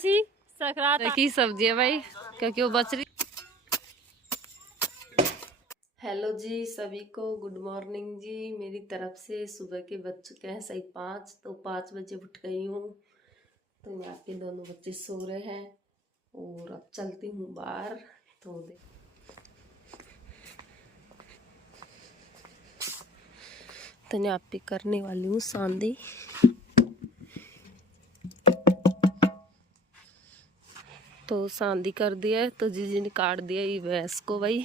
सकरात की सब्जी है भाई, क्योंकि वो बच रही। हेलो जी, सभी को गुड मॉर्निंग जी मेरी तरफ से। सुबह के बज चुके हैं सही 5, तो 5 बजे उठ गई हूँ। तो यहाँ के दोनों बच्चे सो रहे हैं और अब चलती हूँ बाहर। तो यहाँ पे करने वाली हूँ सांदी। तो सांदी कर दिया है, तो जीजी ने काट दिया ये भैंस को भाई,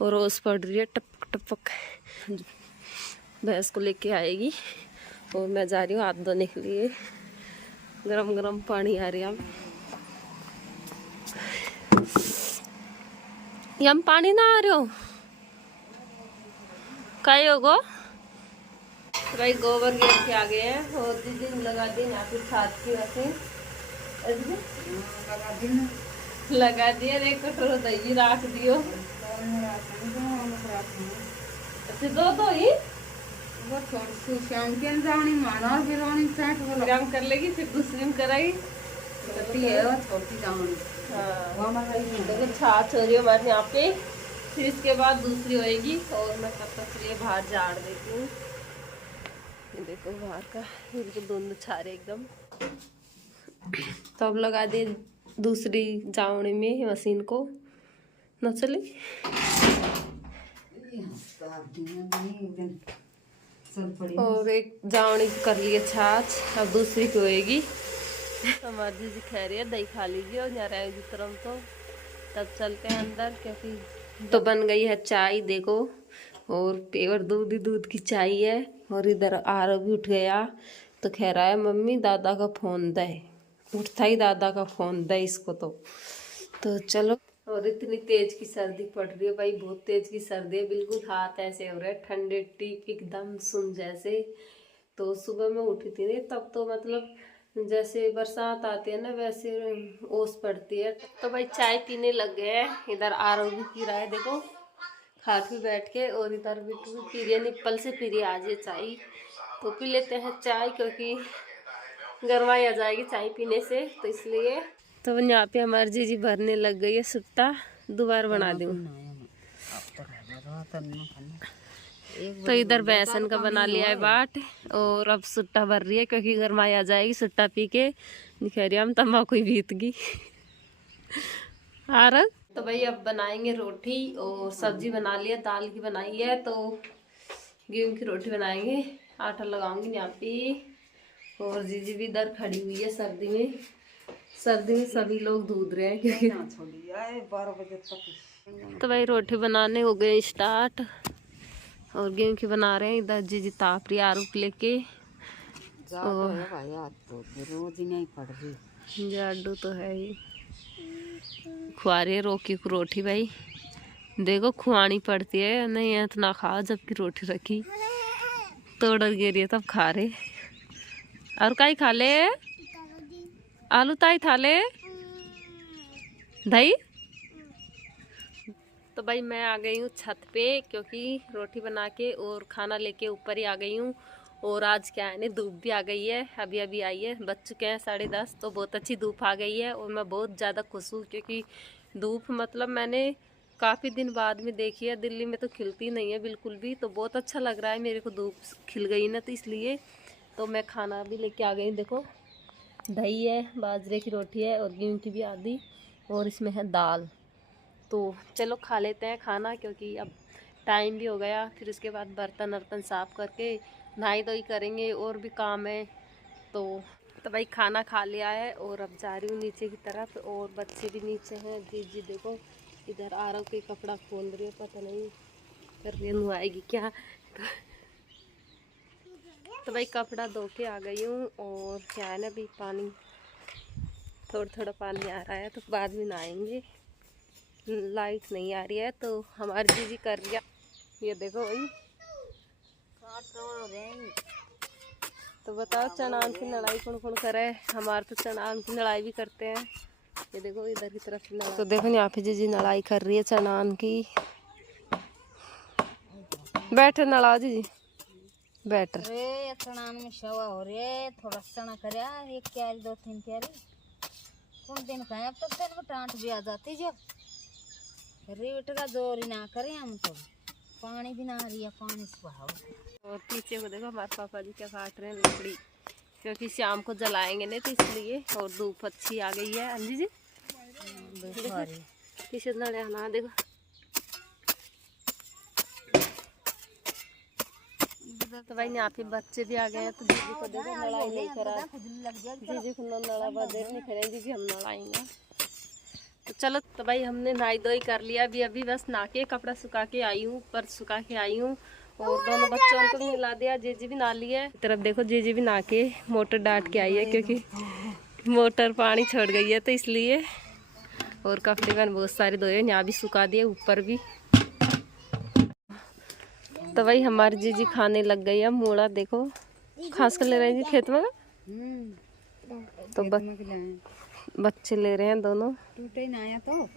और रोज पड़ रही है टपक टपक। भैंस को लेके आएगी और मैं जा रही हूँ हाथ धोने के लिए। गरम गरम पानी आ रहा है। हम पानी ना आ रहे हो काय होगो भाई। गोबर गिर के आ गए हैं और दीदी ने लगा दी यहाँ पे छात की वैसे लगा दिया। एक कटोरा दही रख दियो। अच्छा दो ही ग्राम कर लेगी, फिर दूसरी में कराई देखो छाछ हो रही है हमारे यहाँ पे। फिर इसके बाद दूसरी होएगी और मैं तब तक के लिए बाहर झाड़ देती हूँ। ये देखो बाहर का बिल्कुल दोनों छारे एकदम। तो अब लगा दे दूसरी जावड़ी में मशीन को न चले। और एक जावड़ी कर लिए छाछ, अब दूसरी की होएगी। हमारी दीदी कह रही है दही खा लीजिए और यहाँ रहेगी तरफ। तो तब चलते हैं अंदर, क्योंकि तो बन गई है चाय देखो। और पेवर दूध ही दूध की चाय है। और इधर आरव भी उठ गया, तो कह रहा है मम्मी दादा का फोन दे। उठता ही दादा का फोन दे इसको। तो चलो। और इतनी तेज की सर्दी पड़ रही है भाई, बहुत तेज की सर्दी है। बिल्कुल हाथ ऐसे हो रहे ठंडे टीप एकदम सुन जैसे। तो सुबह में उठी थी नहीं तब तो मतलब जैसे बरसात आती है ना वैसे ओस पड़ती है। तो भाई चाय पीने लग गए हैं। इधर आरव भी पी रहा है देखो, खाट पे बैठ के। और इधर भी पी रही है, निप्पल से पी रही है आज ये चाय। तो पी लेते हैं चाय, क्योंकि गरमाई आ जाएगी चाय पीने से, तो इसलिए। तो यहाँ पे हमारी जीजी भरने लग गई है सुट्टा। दोबारा बना दूँ। तो इधर बेसन का बना लिया है बाट, और अब सुट्टा भर रही है, क्योंकि गरमाई आ जाएगी। सुट्टा पी के निखरिया हम तम्बाकू ही बीत गई। आ रहा तो भाई अब बनाएंगे रोटी, और सब्जी बना लिया, दाल की बनाई है। तो गेहूं की रोटी बनाएंगे, आटा लगाऊंगी यहाँ पे। और जीजी भी इधर खड़ी हुई है सर्दी में। सर्दी में सभी लोग दूध रहे हैं, क्योंकि 12 बजे तक। तो भाई रोटी बनाने हो गए स्टार्ट, और गेहूं की बना रहे हैं। इधर जीजी ताप रही आलू लेके। रोज नहीं पड़ रही जाडू तो है ही। खुआ रही है रोकी को रोटी भाई। देखो खुआनी पड़ती है, नहीं है तो ना खा। जबकि रोटी रखी तो डर गिरी है तब खा रहे। और काई खा ले आलू ताई था ले दही। तो भाई मैं आ गई हूँ छत पे, क्योंकि रोटी बना के और खाना लेके ऊपर ही आ गई हूँ। और आज क्या है ना, धूप भी आ गई है, अभी अभी आई है। बज चुके हैं 10:30, तो बहुत अच्छी धूप आ गई है। और मैं बहुत ज़्यादा खुश हूँ, क्योंकि धूप मतलब मैंने काफ़ी दिन बाद में देखी है। दिल्ली में तो खिलती नहीं है बिल्कुल भी। तो बहुत अच्छा लग रहा है मेरे को, धूप खिल गई ना, तो इसलिए। तो मैं खाना भी लेके आ गई। देखो दही है, बाजरे की रोटी है, और गेहूँ की भी आधी, और इसमें है दाल। तो चलो खा लेते हैं खाना, क्योंकि अब टाइम भी हो गया। फिर उसके बाद बर्तन वर्तन साफ करके नहाई धोई करेंगे, और भी काम है। तो भाई खाना खा लिया है, और अब जा रही हूँ नीचे की तरफ। और बच्चे भी नीचे हैं। जी देखो इधर आरव के कपड़ा खोल रही है, पता नहीं कर रही नुआएगी क्या। तो भाई कपड़ा धो के आ गई हूँ। और क्या है ना, अभी पानी थोड़ा थोड़ा पानी आ रहा है, तो बाद में नहाएंगे। लाइट नहीं आ रही है, तो हमारी जीजी कर रही है। ये देखो भाई तो बताओ चनान की लड़ाई कौन कौन करे। हमारे तो चनान की लड़ाई भी करते हैं। ये देखो इधर की तरफ लड़ाई। तो देखो यहाँ पे जीजी लड़ाई कर रही है चनान की। बैठे नड़ा जीजी बैठ रे चनान में शवा हो रे। थोड़ा चना करया, एक क्यारी 2-3 क्यारी कौन दिन खाए अब तक दिन में टांट भी आ जाती जब रेट का जोर ही ना करें हम तो पानी भी ना आ रही है पानी से बहाव। और पीछे को देखो हमारे पापा जी क्या काट रहे हैं लकड़ी, क्योंकि शाम को जलाएंगे नहीं तो इसलिए। और धूप अच्छी आ गई है अंजी जी, पीछे ना देखो। तो भाई यहाँ पे बच्चे भी आ गए हैं, तो दीदी को देखो नड़ाई नहीं करा, दीदी को नड़ा बदे नहीं करे, दीदी हम नड़ाएंगे। तो चलो, तो भाई हमने नहाई धोई कर लिया, अभी बस नहा के कपड़ा सुखा के आई हूँ, पर सुखा के आई हूँ। और दोनों बच्चों को भी नला दिया, जीजी भी नहा ली है। तरफ देखो जीजी भी नहा के मोटर डांट के आई है, क्योंकि मोटर पानी छोड़ गई है तो इसलिए। और कपड़े मैंने बहुत सारे धोए, यहाँ भी सुखा दिए, ऊपर भी। तो भाई हमारी जीजी खाने लग गई है मूड़ा, देखो खास कर ले रहे हैं जी खेत में। तो बच्चे ले रहे हैं दोनों, टूटे ना आया तो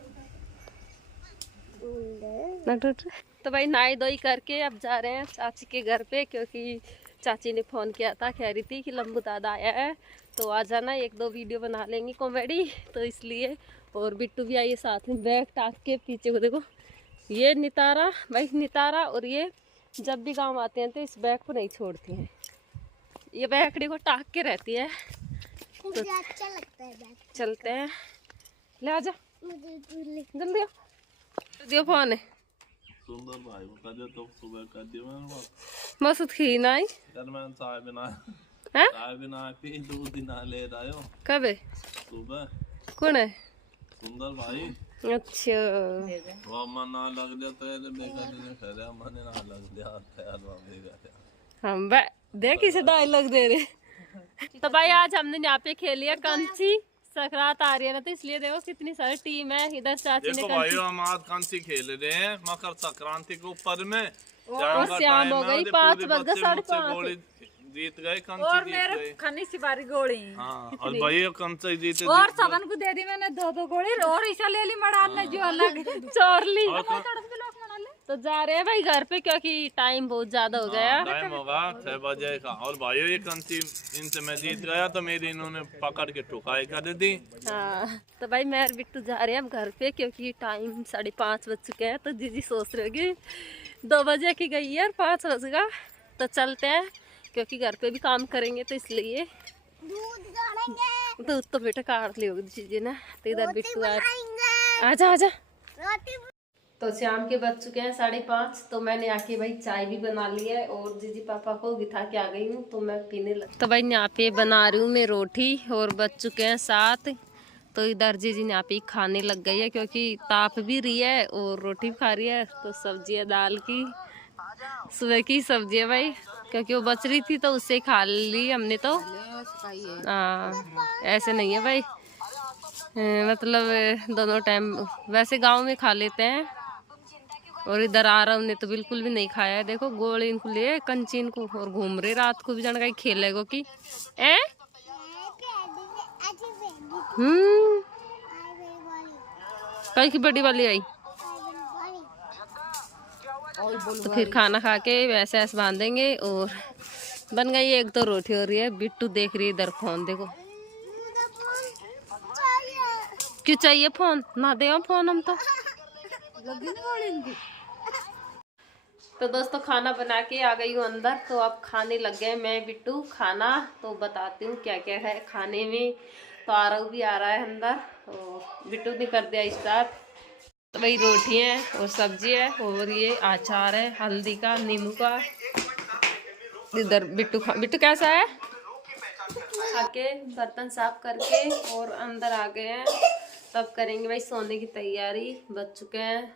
ना टूट। तो भाई नहाई धोई करके अब जा रहे हैं चाची के घर पे, क्योंकि चाची ने फोन किया था, कह रही थी कि लंबू दादा आया है तो आ जाना, 1-2 वीडियो बना लेंगे कॉमेडी, तो इसलिए। और बिट्टू भी आई है साथ में, बैग टाक के। पीछे को देखो ये नितारा, भाई नितारा, और ये जब भी गांव आते हैं तो इस बैग को नहीं छोड़ती हैं, ये बैकड़ी को टाक के रहती है। तो अच्छा लगता है बैग। चलते हैं, ले आजा जल्दी आओ, दियो फोन है सुंदर भाई वो कर दे तो सुबह कर दिया मैंने मस्त खी ना आई यार मैं चाय बिना हैं, चाय बिना पी 2 दिन ले रहा हूं। कब है, सुबह कौन है? सुंदर भाई। अच्छा वो मन ना लग गया तो ये बेकार नहीं कर रहा, मन ना लग गया यार वो बेकार। हम देख किसे डायलॉग दे रहे। तो भाई आज हमने यहाँ पे खेल लिया कंची, सकरात आ रही है ना, तो इसलिए देखो कितनी सारी टीम है। इधर चाची ने भाई हम आज कंची खेल रहे हैं मकर संक्रांति के ऊपर में, और शाम हो गई 5 बज गए, 5:30 जीत गए कंची, और मेरे खाने से बारी गोली। हाँ, और भाई कंची जीते और सबन को दे दी मैंने 2-2 गोली, और ईसा ले ली मड़ान ने जो अलग चोर ली। तो जा रहे हैं भाई घर पे, क्योंकि टाइम बहुत ज्यादा हो गया, टाइम होगा 6 बजे का। और भाई ये कंची इनसे मैं जीत गया तो मेरी इन्होंने पकड़ के ठुकाई कर दी। हाँ, तो भाई मैं और बिट्टू जा रहे हैं अब घर पे, क्योंकि टाइम 5:30 बज चुके हैं। तो जीजी सोच रहे होगी 2 बजे की गई है और 5 बज गया, तो चलते हैं, क्योंकि घर पे भी काम करेंगे तो इसलिए। दूध तो बेटा काट ली होगी जीजी ने। तो इधर बिट्टू आजा आजा। तो शाम के बज चुके हैं 5:30, तो मैंने आके भाई चाय भी बना ली है, और जीजी पापा को बिठा के आ गई हूँ, तो मैं पीने लग। तो भाई यहाँ पे बना रही हूँ मैं रोटी, और बज चुके हैं 7। तो इधर जीजी यहाँ पे खाने लग गई है, क्योंकि ताप भी रही है और रोटी भी खा रही है। तो सब्जी है दाल की, सुबह की सब्जी है भाई, क्योंकि वो बच रही थी तो उससे खा ली हमने। तो ऐसे नहीं है भाई, मतलब दोनों टाइम वैसे गांव में खा लेते हैं। और इधर आ रहा ने तो बिल्कुल भी नहीं खाया है, देखो गोली इनको ले कंचीन को, और घूम रहे रात को भी जान का खेलेगो की ए। कई की बड़ी वाली आई, तो फिर खाना खा के वैसे ऐसे बांधेंगे। और बन गई 1-2 रोटी हो रही है। बिट्टू देख रही है इधर फोन, देखो क्यों चाहिए फोन, ना दे फोन हम तो। तो दोस्तों खाना बना के आ गई हूँ अंदर, तो अब खाने लग गए मैं बिट्टू खाना। तो बताती हूँ क्या क्या है खाने में। तो आरव भी आ रहा है अंदर, और बिट्टू ने कर दिया स्टार्ट। तो वही रोटी है और सब्जी है, और ये अचार है हल्दी का, नींबू का। इधर बिट्टू कैसा है, आके बर्तन साफ करके और अंदर आ गए हैं। तब करेंगे भाई सोने की तैयारी, बज चुके हैं